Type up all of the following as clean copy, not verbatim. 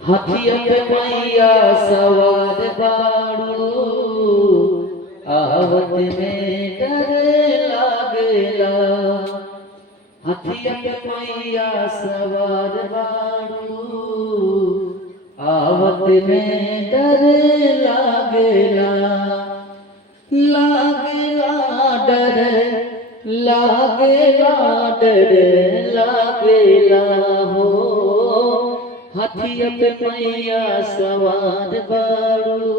हथिया पे मैया सवार बाड़ू, आवत में डर लागेला। हथिया पे मैया सवार बाड़ू, आवत में डर लागेला। लागेला डर, लागेला डर, लागेला हो। हथिया पे मैया सवार बाड़ू,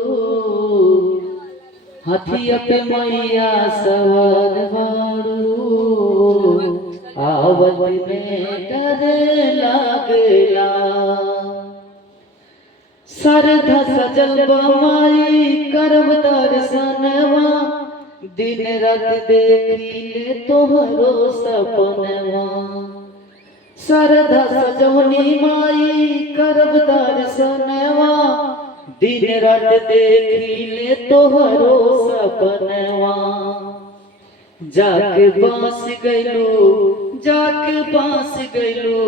हथिया पे मैया सवार बाड़ू, आवत में डर लागेला। सरधा सजल बमाई करब दर्शनवा, दिन रात देखिले तोहरो सपनवा। सरधा सजवनी माई करब दर्शनवा, दिन रात देखिले तोहरो सपनवा। जाके बास गइलू, जाके बास गइलू,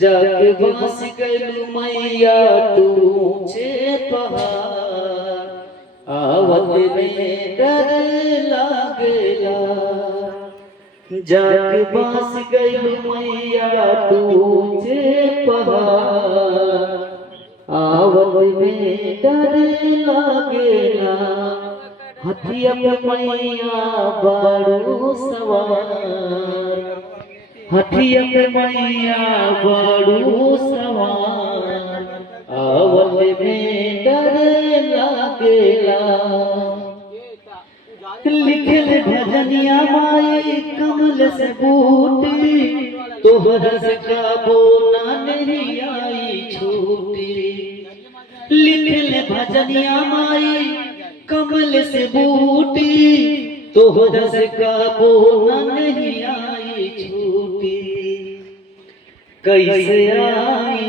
जाके बास गइलू मैया तू ऊंचे पहाड़, आवत में डर लागेला। जाके बास गइलू मैया तू ऊंचे पहाड़, आवत में डर लागेला। हथिया पे मैया बाड़ू सवार, हथिया पे मैया बाड़ू सवार, आवत में डर लागेला। लिखल भजनिया माई कमल से बूटी, तोहरा से गाबो ना नहीं आई छूटी। लिखल भजनिया माई कमल से बूटी, तोहरा से गाबो ना नहीं आई छूटी। कैसे आई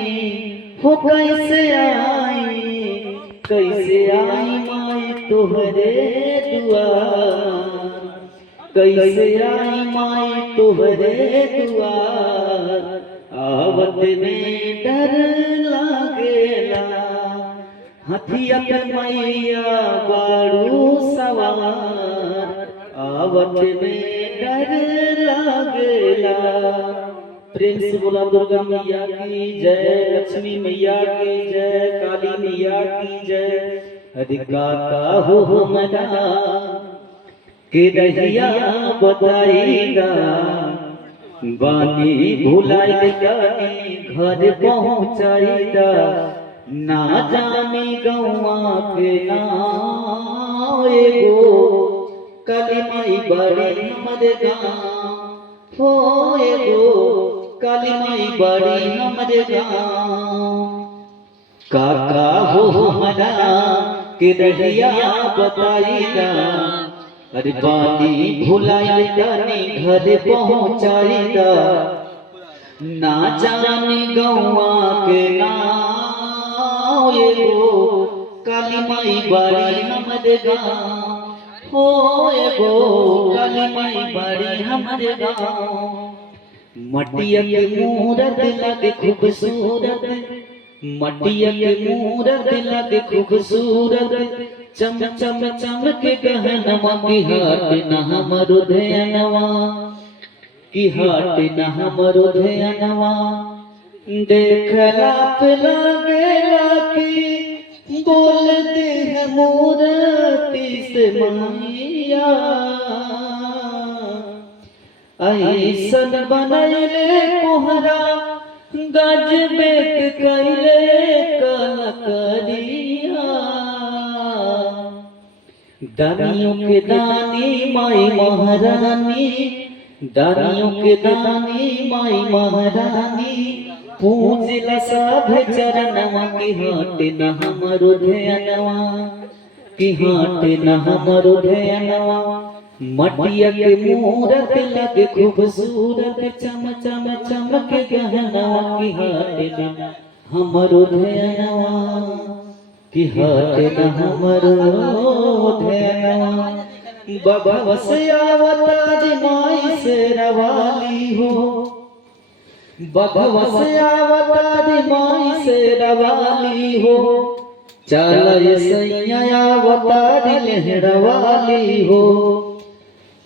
हो कैसे आई, कैसे आई माई तोहरे दुआर, कैसे आई माई तोहरे दुआर, आवत में डर लागेला। हथिया पे मैया बाड़ू सवार, आवत में डर लागेला। प्रेम से बोला दुर्गा मैया की जय, लक्ष्मी मैया की जय, काली मैया की जय। हरि काका हो हमरा के रहिया बताईगा, बानी भुलाइल जानी घर पहुँचाईदा। ना जानी गौआ के नाम एगो, काली माई बड़ी हमरे गाँव हो एगो, काली माई बड़ी हमरे गाँव। काका हो हमरा के रहिया बताईदा, अरे बानी भुलाइल जानी घर पहुँचाईदा। ना जानी गौआ के नाम एगो, काली माई बड़ी हमरे गाँव हो एगो, काली माई बड़ी हमरे गाँव। मटिया के मूरत लगे खूबसूरत, मटिया के मूरत लगे खूबसूरत, चम चम चमक गहनवा की हाट न हमरो ध्यानवा, की हाट न हमरो ध्यानवा। देखला पे लागेला की बोलते हैं मूरति से मैया, ऐसन बनैले कोहरा गजबे कैले कलकरिया। दानियों के दानी माई महारानी, दानियों के दानी माई महारानी, पूजला सब चरणवा की हाट न हमरो ध्यानवा, की हाट न हमरो ध्यानवा। मटिया के मूरत लगे खूबसूरत, चम चम चमक गहनवा की हाट न हमरो ध्यानवा, की हाट न हमरो ध्यानवा। बबस आवतारी माई से रवाली हो, बघवा से आवतारी माई से रवाली हो, चल सैया आवतारी लहरवाली हो,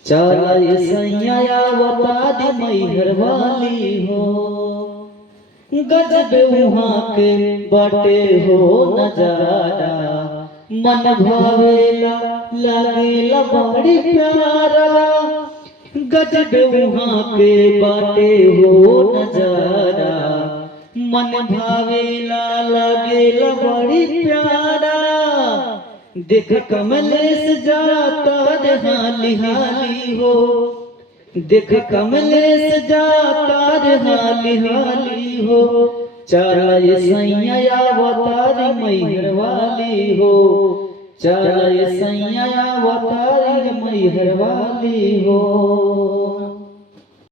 चल सैया आवतारी मैहर वाली हो। गजब वहाँ के बाटे हो नजारा, मन भावेला लगेला बड़ी प्यारा। गजब वहाँ के बाटे हो नजारा, मन भावेला लगेला बड़ी प्यारा। देख कमलेश जाता रे हाली हाली हो, देख कमलेश जाता रे हाली हाली हो, चल सैया आवतारी मैहर वाली हो, चल सैया आवतारी मैहर वाली हो।